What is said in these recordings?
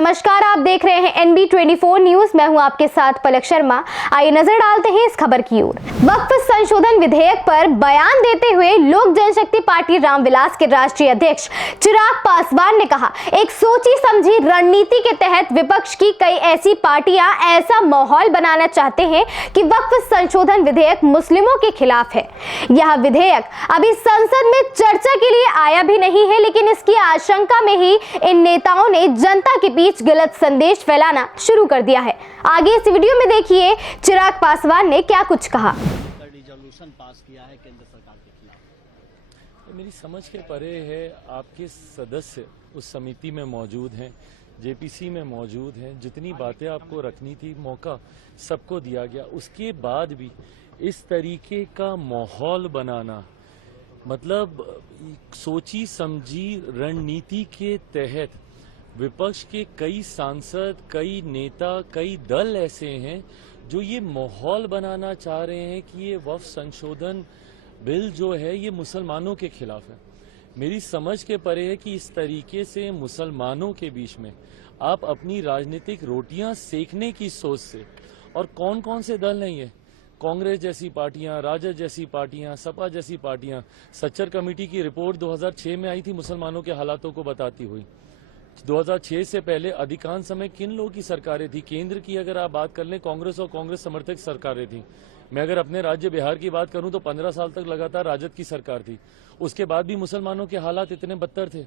नमस्कार, आप देख रहे हैं NB24 न्यूज। मैं हूं आपके साथ पलक शर्मा। आइए नजर डालते हैं इस खबर की ओर। वक्फ संशोधन विधेयक पर बयान देते हुए लोक जनशक्ति पार्टी रामविलास के राष्ट्रीय अध्यक्ष चिराग पासवान ने कहा, एक सोची समझी रणनीति के तहत विपक्ष की कई ऐसी पार्टियां ऐसा माहौल बनाना चाहते हैं कि वक्फ संशोधन विधेयक मुस्लिमों के खिलाफ है। यह विधेयक अभी संसद में चर्चा के लिए आया भी नहीं है, लेकिन इसकी आशंका में ही इन नेताओं ने जनता के बीच गलत संदेश फैलाना शुरू कर दिया है। आगे इस वीडियो में देखिए चिराग पासवान ने क्या कुछ कहा। रिजोल्यूशन पास किया है केंद्र सरकार के खिलाफ। मेरी समझ के परे है। आपके सदस्य उस समिति में मौजूद हैं, जेपीसी में मौजूद हैं। जितनी बातें आपको रखनी थी मौका सबको दिया गया, उसके बाद भी इस तरीके का माहौल बनाना, मतलब सोची समझी रणनीति के तहत विपक्ष के कई सांसद, कई नेता, कई दल ऐसे हैं जो ये माहौल बनाना चाह रहे हैं कि ये वक्फ संशोधन बिल जो है ये मुसलमानों के खिलाफ है। मेरी समझ के परे है कि इस तरीके से मुसलमानों के बीच में आप अपनी राजनीतिक रोटियां सेकने की सोच से, और कौन कौन से दल नहीं है, कांग्रेस जैसी पार्टियां, राजद जैसी पार्टियां, सपा जैसी पार्टियां। सच्चर कमेटी की रिपोर्ट 2006 में आई थी मुसलमानों के हालातों को बताती हुई। 2006 से पहले अधिकांश समय किन लोगों की सरकारें थी? केंद्र की अगर आप बात कर लें, कांग्रेस और कांग्रेस समर्थक सरकारें थी। मैं अगर अपने राज्य बिहार की बात करूं तो 15 साल तक लगातार राजद की सरकार थी। उसके बाद भी मुसलमानों के हालात इतने बदतर थे,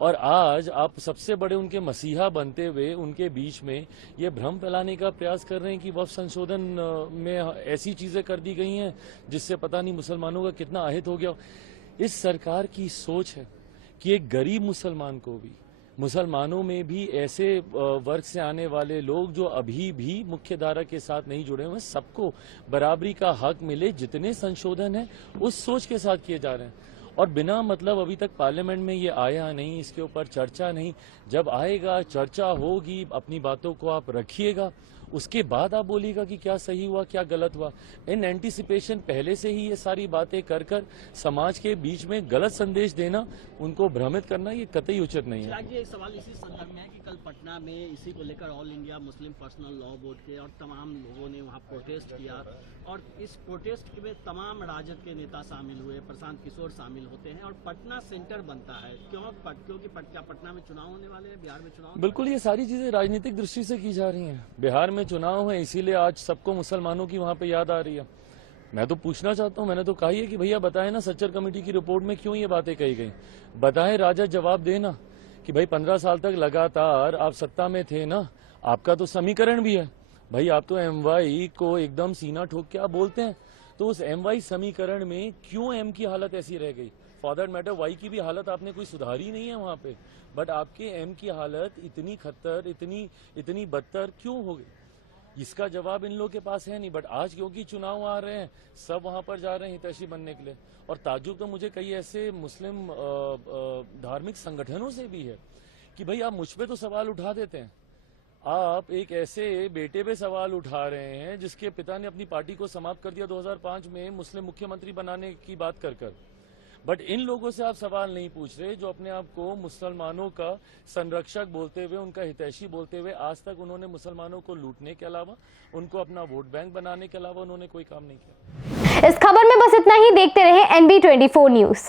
और आज आप सबसे बड़े उनके मसीहा बनते हुए उनके बीच में ये भ्रम फैलाने का प्रयास कर रहे हैं कि वक्फ संशोधन में ऐसी चीजें कर दी गई हैं जिससे पता नहीं मुसलमानों का कितना अहित हो गया। इस सरकार की सोच है कि एक गरीब मुसलमान को भी, मुसलमानों में भी ऐसे वर्ग से आने वाले लोग जो अभी भी मुख्य धारा के साथ नहीं जुड़े हुए, सबको बराबरी का हक मिले। जितने संशोधन है उस सोच के साथ किए जा रहे हैं, और बिना मतलब अभी तक पार्लियामेंट में ये आया नहीं, इसके ऊपर चर्चा नहीं। जब आएगा, चर्चा होगी, अपनी बातों को आप रखिएगा, उसके बाद आप बोलिएगा कि क्या सही हुआ क्या गलत हुआ। इन एंटीसिपेशन पहले से ही ये सारी बातें कर कर समाज के बीच में गलत संदेश देना, उनको भ्रमित करना, ये कतई उचित नहीं है। ये सवाल इसी संदर्भ में है कि कल पटना में इसी को लेकर all India Muslim personal law board के और तमाम लोगों ने वहां प्रोटेस्ट किया, और इस प्रोटेस्ट में तमाम राजद के नेता शामिल हुए, प्रशांत किशोर शामिल होते हैं, और पटना सेंटर बनता है। क्योंकि पटना में चुनाव होने वाले हैं, बिहार में चुनाव। बिल्कुल, ये सारी चीजें राजनीतिक दृष्टि से की जा रही हैं। बिहार में चुनाव है, इसीलिए आज सबको मुसलमानों की वहां पे याद आ रही है। मैं तो पूछना चाहता हूं, मैंने तो कहा है कि भैया बताएं ना, सच्चर कमेटी की रिपोर्ट में क्यों ये बातें कही गई? बताएं, राजद जवाब देना कि भाई 15 साल तक लगातार आप सत्ता में थे ना, आपका तो समीकरण भी है भाई। आप तो MY को एकदम सीना ठोक के आप बोलते हैं, तो उस MY समीकरण में क्यों M की हालत ऐसी रह गई? फॉर दैट मैटर Y की भी हालत आपने कोई सुधारी नहीं है वहां पे, बट आपके M की हालत इतनी खतर, इतनी बदतर क्यों हो गई? इसका जवाब इन लोगों के पास है नहीं। बट आज क्योंकि चुनाव आ रहे हैं, सब वहां पर जा रहे हैं हितैषी बनने के लिए। और ताज्जुब तो मुझे कई ऐसे मुस्लिम धार्मिक संगठनों से भी है कि भाई आप मुझ पे तो सवाल उठा देते हैं, आप एक ऐसे बेटे पे सवाल उठा रहे हैं जिसके पिता ने अपनी पार्टी को समाप्त कर दिया 2005 में मुस्लिम मुख्यमंत्री बनाने की बात कर। बट इन लोगों से आप सवाल नहीं पूछ रहे जो अपने आप को मुसलमानों का संरक्षक बोलते हुए, उनका हितैषी बोलते हुए, आज तक उन्होंने मुसलमानों को लूटने के अलावा, उनको अपना वोट बैंक बनाने के अलावा उन्होंने कोई काम नहीं किया। इस खबर में बस इतना ही। देखते रहे NB24 न्यूज।